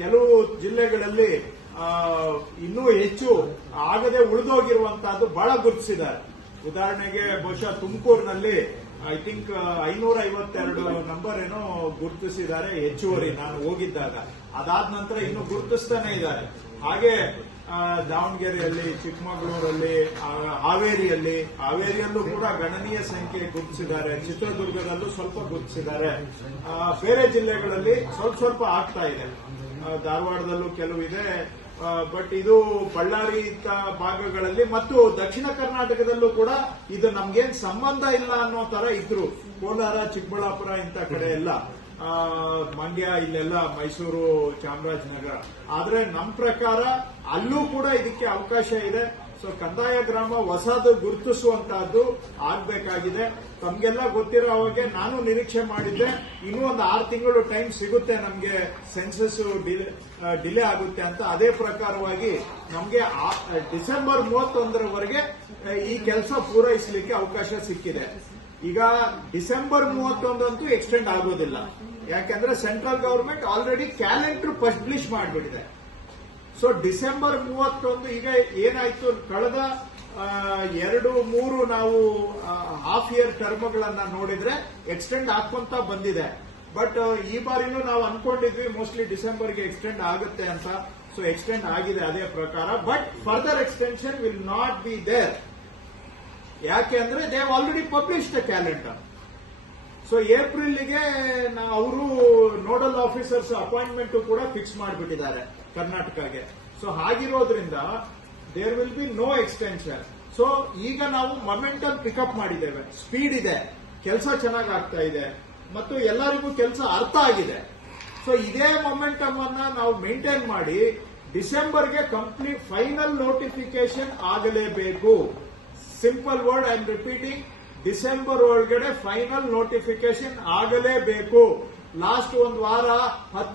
ಕೆಲವು ಜಿಲ್ಲೆಗಳಲ್ಲಿ ಇನ್ನೂ ಹೆಚ್ಚು ಆಗದೆ ಉಳಿದೋಗಿರುವಂತಹದ್ದು ಬಹಳ ಗುರುತಿಸಿದ್ದಾರೆ. ಉದಾಹರಣೆಗೆ ಬಹುಶಃ ತುಮಕೂರಿನಲ್ಲಿ ಐ ಥಿಂಕ್ 552 ನಂಬರ್ ಏನೋ ಗುರುತಿಸಿದ್ದಾರೆ ಹೆಚ್ಚುವರಿ ನಾನು ಹೋಗಿದ್ದಾಗ. ಅದಾದ ನಂತರ ಇನ್ನು ಗುರುತಿಸ್ತಾನೆ ಇದ್ದಾರೆ. ಹಾಗೆ ದಾವಣಗೆರೆಯಲ್ಲಿ, ಚಿಕ್ಕಮಗಳೂರಲ್ಲಿ, ಹಾವೇರಿಯಲ್ಲೂ ಕೂಡ ಗಣನೀಯ ಸಂಖ್ಯೆ ಗುರುತಿಸಿದ್ದಾರೆ. ಚಿತ್ರದುರ್ಗದಲ್ಲೂ ಸ್ವಲ್ಪ ಗುರುತಿಸಿದ್ದಾರೆ. ಬೇರೆ ಜಿಲ್ಲೆಗಳಲ್ಲಿ ಸ್ವಲ್ಪ ಆಗ್ತಾ ಇದೆ. ಧಾರವಾಡದಲ್ಲೂ ಕೆಲವು ಇದೆ. ಬಟ್ ಇದು ಬಳ್ಳಾರಿ ಇಂಥ ಭಾಗಗಳಲ್ಲಿ ಮತ್ತು ದಕ್ಷಿಣ ಕರ್ನಾಟಕದಲ್ಲೂ ಕೂಡ ಇದು ನಮ್ಗೇನ್ ಸಂಬಂಧ ಇಲ್ಲ ಅನ್ನೋ ತರ ಇದ್ರು. ಕೋಲಾರ, ಚಿಕ್ಕಬಳ್ಳಾಪುರ ಇಂಥ ಕಡೆ ಎಲ್ಲ, ಮಂಡ್ಯ, ಇಲ್ಲೆಲ್ಲ ಮೈಸೂರು, ಚಾಮರಾಜನಗರ. ಆದ್ರೆ ನಮ್ಮ ಪ್ರಕಾರ ಅಲ್ಲೂ ಕೂಡ ಇದಕ್ಕೆ ಅವಕಾಶ ಇದೆ. ಸೊ ಕಂದಾಯ ಗ್ರಾಮ ಹೊಸದು ಗುರುತಿಸುವಂತಹದ್ದು ಆಗ್ಬೇಕಾಗಿದೆ. ತಮ್ಗೆಲ್ಲ ಗೊತ್ತಿರೋ ಹಾಗೆ ನಾನು ನಿರೀಕ್ಷೆ ಮಾಡಿದ್ದೆ ಇನ್ನೂ ಒಂದು 6 ತಿಂಗಳು ಟೈಮ್ ಸಿಗುತ್ತೆ ನಮ್ಗೆ, ಸೆನ್ಸಸ್ ಡಿಲೇ ಆಗುತ್ತೆ ಅಂತ. ಅದೇ ಪ್ರಕಾರವಾಗಿ ನಮ್ಗೆ ಡಿಸೆಂಬರ್ 31ರವರೆಗೆ ಈ ಕೆಲಸ ಪೂರೈಸಲಿಕ್ಕೆ ಅವಕಾಶ ಸಿಕ್ಕಿದೆ. ಈಗ ಡಿಸೆಂಬರ್ 31 ಅಂತೂ ಎಕ್ಸ್ಟೆಂಡ್ ಆಗೋದಿಲ್ಲ. ಯಾಕಂದ್ರೆ central government already calendar publish ಮಾಡಿಬಿಟ್ಟಿದೆ. ಸೊ ಡಿಸೆಂಬರ್ 31 ಈಗ ಏನಾಯ್ತು, ಕಳೆದ 2-3 ನಾವು ಹಾಫ್ ಇಯರ್ ಟರ್ಮ್ಗಳನ್ನ ನೋಡಿದ್ರೆ ಎಕ್ಸ್ಟೆಂಡ್ ಆಗ್ಕೊಂತ ಬಂದಿದೆ. ಬಟ್ ಈ ಬಾರಿನೂ ನಾವು ಅನ್ಕೊಂಡಿದ್ವಿ ಮೋಸ್ಟ್ಲಿ ಡಿಸೆಂಬರ್ಗೆ ಎಕ್ಸ್ಟೆಂಡ್ ಆಗುತ್ತೆ ಅಂತ. ಸೊ ಎಕ್ಸ್ಟೆಂಡ್ ಆಗಿದೆ ಅದೇ ಪ್ರಕಾರ. But further extension will not be there. ಯಾಕೆ ಅಂದ್ರೆ they have already publish the calendar. So ಏಪ್ರಿಲ್ಗೆ ಅವರು ನೋಡಲ್ ಆಫೀಸರ್ಸ್ ಅಪಾಯಿಂಟ್ಮೆಂಟ್ ಕೂಡ ಫಿಕ್ಸ್ ಮಾಡಿಬಿಟ್ಟಿದ್ದಾರೆ ಕರ್ನಾಟಕಗೆ. ಸೊ ಹಾಗಿರೋದ್ರಿಂದ there will be no extension. So ಈಗ ನಾವು ಮೊಮೆಂಟಮ್ ಪಿಕಪ್ ಮಾಡಿದ್ದೇವೆ, ಸ್ಪೀಡ್ ಇದೆ, ಕೆಲಸ ಚೆನ್ನಾಗಿ ಆಗ್ತಾ ಇದೆ ಮತ್ತು ಎಲ್ಲರಿಗೂ ಕೆಲಸ ಅರ್ಥ ಆಗಿದೆ. ಸೊ ಇದೇ ಮೊಮೆಂಟಮ್ ಅನ್ನ ನಾವು ಮೇಂಟೈನ್ ಮಾಡಿ ಡಿಸೆಂಬರ್ಗೆ ಕಂಪ್ಲೀಟ್ ಫೈನಲ್ ನೋಟಿಫಿಕೇಶನ್ ಆಗಲೇಬೇಕು. Simple word, I am repeating, December ಒಳಗಡೆ ಫೈನಲ್ ನೋಟಿಫಿಕೇಶನ್ ಆಗಲೇಬೇಕು. ಲಾಸ್ಟ್ ಒಂದು ವಾರ 10